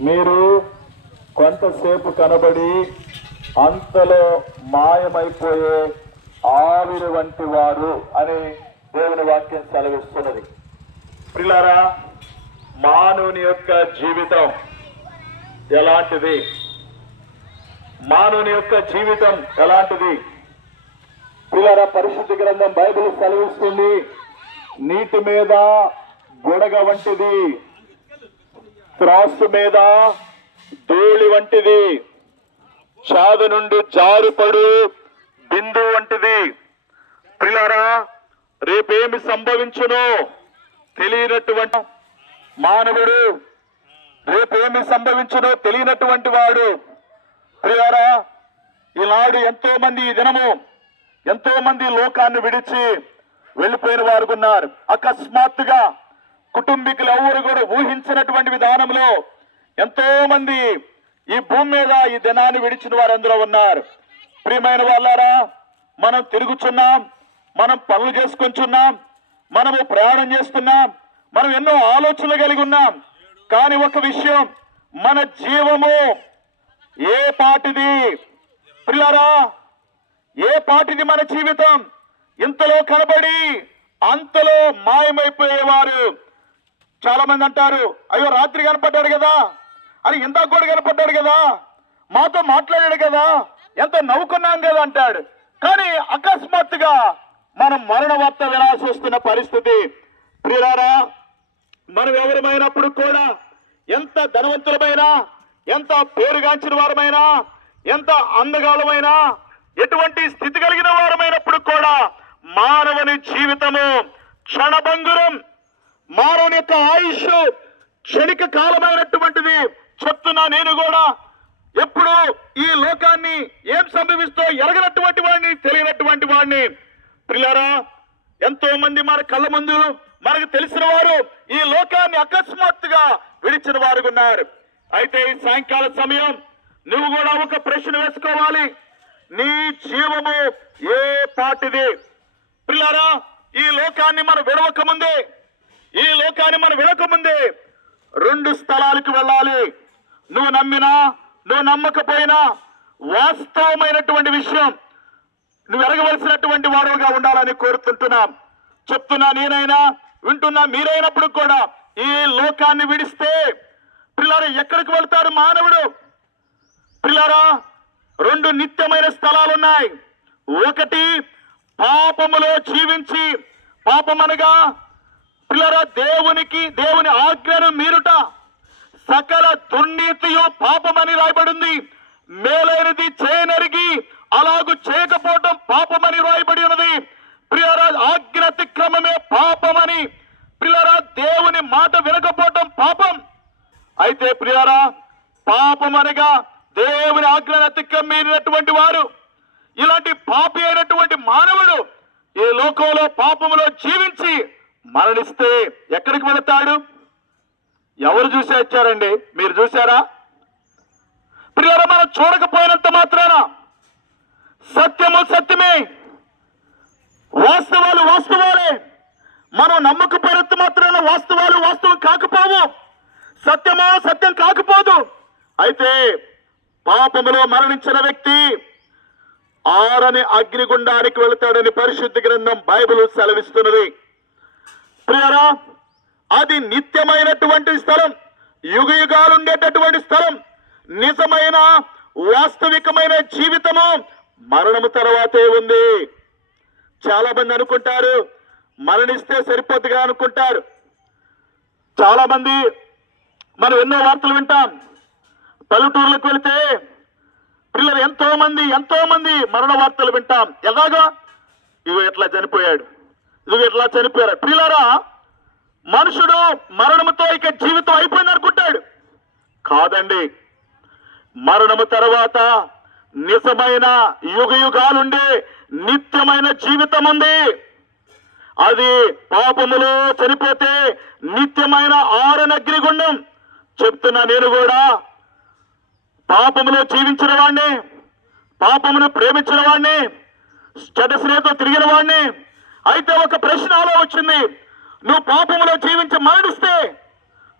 మీరు కొంతసేపు కనబడి అంతలో మాయమైపోయే ఆవిరి వంటి వారు అని దేవుని వాక్యం సెలవిస్తున్నది. పిల్లరా మానవుని యొక్క జీవితం ఎలాంటిది? మానవుని యొక్క జీవితం ఎలాంటిది? పిల్లరా పరిశుద్ధ గ్రంథం బైబిల్ సెలవిస్తుంది నీటి మీద గొడగ వంటిది. త్రాసు మీద ధూళి వంటిది. చాదు నుండి జారుపడు బిందు వంటిది. ప్రిలారా రేపేమి సంభవించునో? తెలియనటువంటి మానవుడు రేపేమి సంభవించునో తెలియనటువంటి వాడు. ప్రియారా ఈనాడు ఎంతో మంది ఈ దినము ఎంతో మంది లోకాన్ని విడిచి వెళ్ళిపోయిన వారు ఉన్నారు. అకస్మాత్తుగా కుటుంబీకులు ఎవరు కూడా ఊహించినటువంటి విధానంలో ఎంతో మంది ఈ భూమి మీద ఈ దినాన్ని విడిచిన వారు ఉన్నారు. ప్రియమైన వాళ్ళారా మనం తిరుగుచున్నాం మనం పనులు చేసుకుంటున్నాం మనము ప్రయాణం చేస్తున్నాం మనం ఎన్నో ఆలోచనలు కలిగి ఉన్నాం. కానీ ఒక విషయం మన జీవము ఏ పాటిది? పిల్లరా ఏ పాటిది మన జీవితం? ఇంతలో కనబడి అంతలో మాయమైపోయేవారు చాలా మంది అంటారు అయ్యో రాత్రి కనపడ్డాడు కదా అని ఇందాక కూడా కనపడ్డాడు కదా మాతో మాట్లాడాడు కదా ఎంత నవ్వుకున్నాం కదా అంటాడు. కానీ అకస్మాత్తుగా మనం మరణ వార్త వినాల్సి వస్తున్న పరిస్థితి. ప్రియులారా మనం ఎవరమైనప్పుడు కూడా ఎంత ధనవంతులమైనా ఎంత పేరుగాంచిన వారమైనా ఎంత అందగాలమైనా ఎటువంటి స్థితి కలిగిన వారమైనప్పుడు కూడా మానవుని జీవితము క్షణభంగురం మానవుని యొక్క ఆయుష్ క్షణిక కాలమైనటువంటిది చెప్తున్నా నేను కూడా. ఎప్పుడు ఈ లోకాన్ని ఏం సంభవిస్తో ఎరగనటువంటి వాడిని తెలియనటువంటి వాడిని. పిల్లరా ఎంతో మంది మన కళ్ళ ముందు మనకు తెలిసిన వారు ఈ లోకాన్ని అకస్మాత్తుగా విడిచిన వారు ఉన్నారు. అయితే ఈ సాయంకాల సమయం నువ్వు కూడా ఒక ప్రశ్న వేసుకోవాలి. నీ జీవము ఏ పాటిది? పిల్లరా ఈ లోకాన్ని మనం విడవక ముందే ఈ లోకాన్ని మనం వినకముందే రెండు స్థలాలకు వెళ్ళాలి. నువ్వు నమ్మినా నువ్వు నమ్మకపోయినా వాస్తవమైనటువంటి విషయం నువ్వు ఎరగవలసినటువంటి వాడుగా ఉండాలని కోరుతుంటున్నాం చెప్తున్నా నేనైనా వింటున్నా మీరైనప్పుడు కూడా ఈ లోకాన్ని విడిస్తే పిల్లలు ఎక్కడికి వెళ్తారు మానవుడు? పిల్లరా రెండు నిత్యమైన స్థలాలు ఉన్నాయి ఒకటి పాపములో జీవించి పాపమనగా పిల్లరా దేవునికి దేవుని ఆజ్ఞను మీరుట సకల దుర్నీతియు పాపమని రాయబడింది. మేలైనది చేయనరిగి అలాగు చేయకపోవటం పాపమని రాయబడి ఉన్నది. ప్రియరా ఆజ్ఞ అతిక్రమమే పాపమని. ప్రియరా దేవుని మాట వినకపోవటం పాపం. అయితే ప్రియరా పాపం అనగా దేవుని ఆజ్ఞను అతిక్రమినటువంటి వారు ఇలాంటి పాపి అయినటువంటి మానవుడు ఈ లోకంలో పాపములో జీవించి మరణిస్తే ఎక్కడికి వెళతాడు? ఎవరు చూసి వచ్చారండి? మీరు చూసారా ప్రియారా మనం చూడకపోయినంత మాత్రాన సత్యము సత్యమే. వాస్తవాలు వాస్తవాలే. మనం నమ్మకపోయినంత మాత్రాన వాస్తవాలు వాస్తవం కాకపోవు. సత్యమో సత్యం కాకపోదు. అయితే పాపములో మరణించిన వ్యక్తి ఆరని అగ్నిగుండానికి వెళతాడని పరిశుద్ధ గ్రంథం బైబిల్ సెలవిస్తున్నది. ప్రియరా అది నిత్యమైనటువంటి స్థలం యుగ యుగాలు ఉండేటటువంటి స్థలం నిజమైన వాస్తవికమైన జీవితము మరణము తర్వాతే ఉంది. చాలా మంది అనుకుంటారు మరణిస్తే సరిపోద్దుగా అనుకుంటారు. చాలా మంది మనం ఎన్నో వార్తలు వింటాం పల్లెటూర్లకు వెళితే పిల్లలు ఎంతో మంది ఎంతో మంది మరణ వార్తలు వింటాం. ఎలాగా? ఇవి ఎట్లా చనిపోయాడు. ఇదిగో ఎట్లా చనిపోయారు? పిల్లరా మనుషుడు మరణముతో ఇక జీవితం అయిపోయింది అనుకుంటాడు. కాదండి మరణము తర్వాత నిజమైన యుగ యుగాలుండే నిత్యమైన జీవితం ఉంది అది పాపములో చనిపోతే నిత్యమైన ఆరని అగ్నిగుండం చెప్తున్నా నేను కూడా పాపములో జీవించిన వాడిని పాపమును ప్రేమించిన వాడిని చెడ్డ స్నేహితులు తిరిగిన వాడిని అయితే ఒక ప్రశ్న అలా వచ్చింది నువ్వు పాపములో జీవించి మరణిస్తే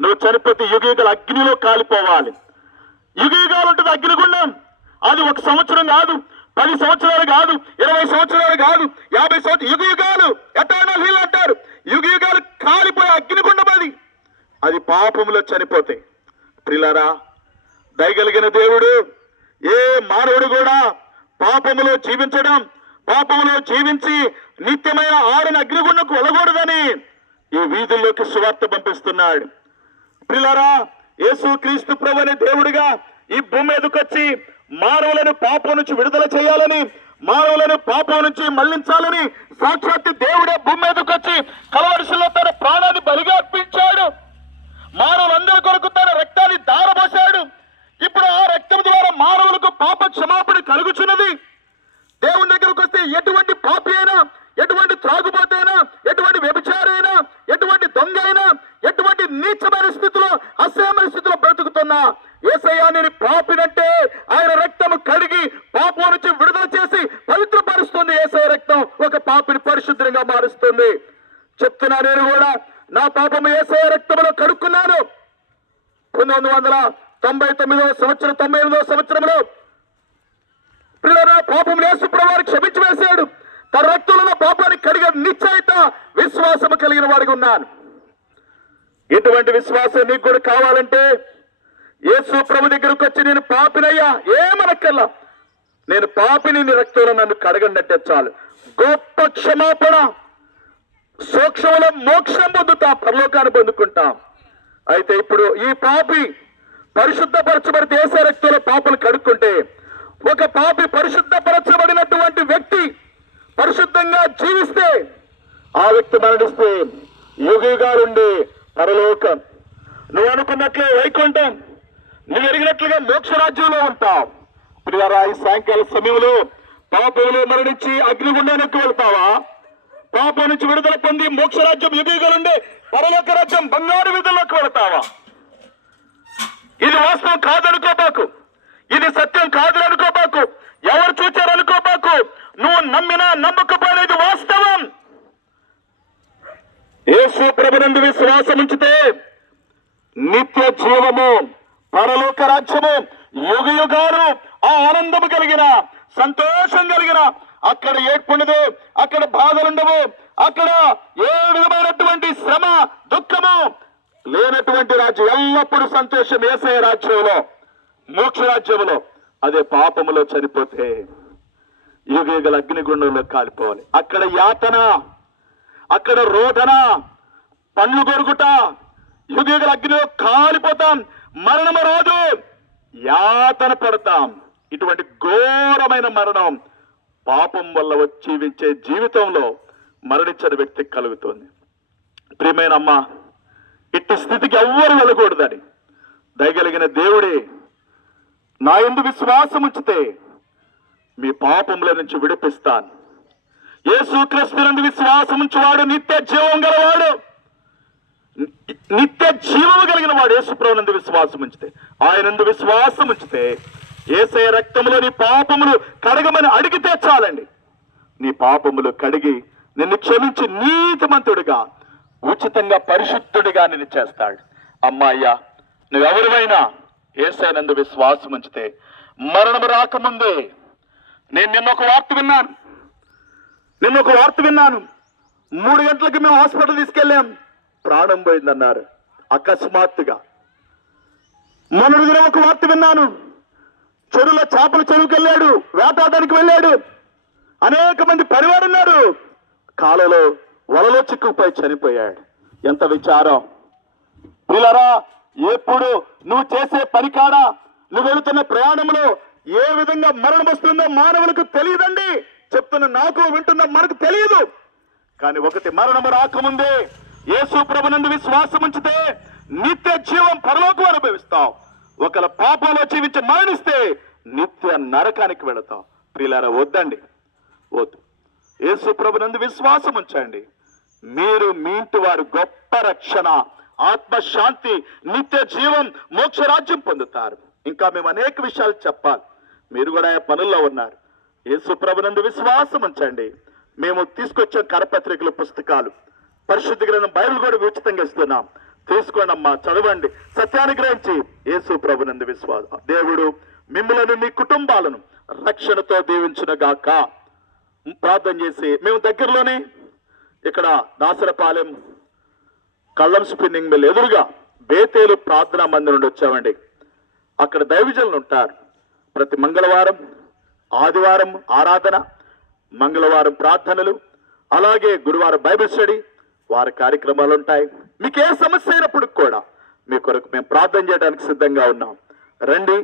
నువ్వు చనిపోతే యుగయుగాల అగ్నిలో కాలిపోవాలి. యుగయుగాలు ఉంటుంది అగ్నిగుండం. అది ఒక సంవత్సరం కాదు పది సంవత్సరాలు కాదు ఇరవై సంవత్సరాలు కాదు యాభై సంవత్సరాలు యుగయుగాలు ఎటర్నల్ హిల్ అంటారు. యుగయుగాలు కాలిపోయే అగ్నిగుండం అది. అది పాపములో చనిపోతే. ప్రిలరా దయగలిగిన దేవుడు ఏ మానవుడు కూడా పాపములో జీవించడం పాపములో జీవించి నిత్యమైన ఆరిన అగ్నిగుండకు వెళ్ళకూడదని ఈ వీధుల్లోకి సువార్త పంపిస్తున్నాడు. పిల్లరా యేసు క్రీస్తు ప్రభు అనే దేవుడిగా ఈ భూమి మీదకి వచ్చి మానవులను పాపం నుంచి విడుదల చేయాలని మానవులను పాపం నుంచి మళ్ళించాలని సాక్షాత్తు దేవుడే భూమి మీదకి వచ్చి కలవరిశిలో తన ప్రాణాన్ని బలిగా అర్పించాడు మానవులందరి కొరకు తన రక్తాన్ని దారబోశాడు ఇప్పుడు ఆ రక్తం ద్వారా మానవులకు పాప క్షమాపణ కలుగుచున్నది దేవుని దగ్గరకు వస్తే ఎటువంటి పాపి అయినా ఎటువంటి త్రాగుబోతు అయినా ఎటువంటి వ్యభిచారి అయినా ఎటువంటి దొంగ అయినా ఎటువంటి నీచమైన స్థితిలో అసహ్యమైన స్థితిలో బ్రతుకుతున్నా ఏసయ్యా నేను పాపినంటే ఆయన రక్తము కడిగి పాపం నుంచి విడుదల చేసి పవిత్రపరుస్తుంది. ఏసఐ రక్తం ఒక పాపిని పరిశుద్ధంగా మారుస్తుంది. చెప్తున్నా నేను కూడా నా పాపము ఏసఐ రక్తంలో కడుక్కున్నాను. పంతొమ్మిది వందల తొంభై తొమ్మిదవ సంవత్సరం తొంభై ఎనిమిదవ సంవత్సరంలో పిల్లరా పాపం యేసు ప్రభువారు క్షమించి వేశాడు. తన రక్తంలో పాపాన్ని కడిగే నిశ్చయిత విశ్వాసము కలిగిన వాడిగా ఉన్నాను. ఎటువంటి విశ్వాసం నీకు కూడా కావాలంటే యేసు ప్రభు దగ్గరకు వచ్చి నేను పాపినయ్యా ఏమనక్కర్లా? నేను పాపిని నీ రక్తంలో నన్ను కడగండి చాలు. గొప్ప క్షమాపణ. సూక్ష్మంలో మోక్షం పొందుతా పరలోకాన్ని పొందుకుంటాం. అయితే ఇప్పుడు ఈ పాపి పరిశుద్ధపరచబడి దేశ రక్తంలో పాపలు కడుక్కుంటే ఒక పాపి పరిశుద్ధపరచబడినటువంటి వ్యక్తి పరిశుద్ధంగా జీవిస్తే ఆ వ్యక్తి మరణిస్తే యోగిగా యుగయుగాలుండి పరలోకం. నువ్వు అనుకున్నట్లే వైకుంఠం. నువ్వు ఎరిగినట్లుగా మోక్షరాజ్యంలో ఉంటావు ప్రియరా ఈ సాయంకాల సమయంలో పాపంలో మరణించి అగ్నిగుండానికి వెళ్తావా? పాపం నుంచి విడుదల పొంది మోక్షరాజ్యం యుగయుగాలుండే పరలోక రాజ్యం బంగారు విధుల్లోకి వెళతావా? ఇది వాస్తవం కాదనుకోబాకు. ఇది సత్యం కాదు అనుకోబాకు ఎవరు చూచారు అనుకోబాకు నువ్వు నమ్మినా నమ్మకపోయినది వాస్తవం. యేసు ప్రభునందు విశ్వాసం ఉంచితే నిత్య జీవము పరలోక రాజ్యము యుగ యుగాలు ఆ ఆనందము కలిగిన సంతోషం కలిగిన అక్కడ ఏడ్పుండదు అక్కడ బాధలుండవు అక్కడ ఏ విధమైనటువంటి శ్రమ దుఃఖము లేనటువంటి రాజ్యం ఎల్లప్పుడూ సంతోషం ఏసయ రాజ్యంలో మోక్ష రాజ్యంలో అదే పాపములో చనిపోతే యుగ యుగల అగ్నిగుండంలో కాలిపోవాలి. అక్కడ యాతన అక్కడ రోదన పండ్లు కొరుకుట యుగ యుగల అగ్నిలో కాలిపోతాం మరణము రాదు యాతన పడతాం. ఇటువంటి ఘోరమైన మరణం పాపం వల్ల వచ్చి విచ్చే జీవితంలో మరణించిన వ్యక్తికి కలుగుతుంది. ప్రియమైన అమ్మ ఇట్టి స్థితికి ఎవ్వరు వెళ్ళకూడదని దయగలిగిన దేవుడే నా ఎందు విశ్వాసం ఉంచితే మీ పాపముల నుంచి విడిపిస్తాను. ఏ యేసుక్రీస్తునందు విశ్వాసం ఉంచువాడు నిత్య జీవం గలవాడు. నిత్య జీవము కలిగిన వాడు యేసుప్రభునందు విశ్వాసం ఉంచితే ఆయనందు విశ్వాసం ఉంచితే ఏసయ రక్తములో నీ పాపములు కడగమని అడిగితే చాలండి. నీ పాపములు కడిగి నిన్ను క్షమించి నీతిమంతుడిగా ఉచితంగా పరిశుద్ధుడిగా నిన్ను చేస్తాడు. అమ్మాయ్యా నువ్వెవరివైనా ఏసైనందు విశ్వాసం ఉంచితే మరణం రాకముందే నేను నిన్న ఒక వార్త విన్నాను. నిన్న ఒక వార్త విన్నాను. మూడు గంటలకి మేము హాస్పిటల్ తీసుకెళ్ళాం. ప్రాణం పోయిందన్నారు అకస్మాత్తుగా. మొన్నటి దిన ఒక వార్త విన్నాను. చెరువులో చేపలు చెరువుకి వెళ్ళాడు వేటాడడానికి వెళ్ళాడు. అనేక మంది పరివారు కాలలో వలలో చిక్కుకుపోయి చనిపోయాడు. ఎంత విచారం. పిల్లరా ఎప్పుడు నువ్వు చేసే పని కాడ? నువ్వు వెళుతున్న ప్రయాణంలో ఏ విధంగా మరణం వస్తుందో మానవులకు తెలియదండి. చెప్తున్న నాకు వింటున్న మనకు తెలియదు. కానీ ఒకటి మరణం రాకముందే యేసు ప్రభునందు విశ్వాసం ఉంచితే నిత్య జీవం పరలోకం అనుభవిస్తాం. ఒకళ్ళ పాపంలో జీవించి మరణిస్తే నిత్య నరకానికి వెళతాం. ప్రియులారా వద్దండి. వద్దు. యేసు ప్రభునందు విశ్వాసం ఉంచండి మీరు మీ ఇంటి వారు గొప్ప రక్షణ ఆత్మశాంతి నిత్య జీవం మోక్ష రాజ్యం పొందుతారు. ఇంకా మేము అనేక విషయాలు చెప్పాలి. మీరు కూడా ఆ పనుల్లో ఉన్నారు. యేసు ప్రభునందు విశ్వాసం ఉంచండి మేము తీసుకొచ్చే కరపత్రికల పుస్తకాలు. పరిశుద్ధ గ్రంథం బైబిల్ కూడా ఉచితంగా ఇస్తున్నాం. తీసుకోండి అమ్మా చదవండి. సత్యాన్ని గ్రహించి యేసు ప్రభునందు విశ్వాస. దేవుడు మిమ్మలను మీ కుటుంబాలను రక్షణతో దీవించును గాక. ప్రార్థన చేసి మేము దగ్గరలోనే ఇక్కడ దాసరపాలెం కళ్ళం స్పిన్నింగ్ మిల్ ఎదురుగా బేతేలు ప్రార్థనా మందిరం నుండి వచ్చామండి. అక్కడ దైవజనులు ఉంటారు. ప్రతి మంగళవారం ఆదివారం ఆరాధన మంగళవారం ప్రార్థనలు అలాగే గురువారం బైబిల్ స్టడీ వారి కార్యక్రమాలు ఉంటాయి మీకు ఏ సమస్య అయినప్పుడు కూడా మీ కొరకు మేము ప్రార్థన చేయడానికి సిద్ధంగా ఉన్నాం. రండి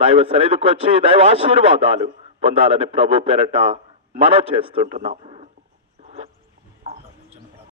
దైవ సన్నిధికి వచ్చి దైవ ఆశీర్వాదాలు పొందాలని ప్రభు పేరట మనం చేస్తుంటున్నాం.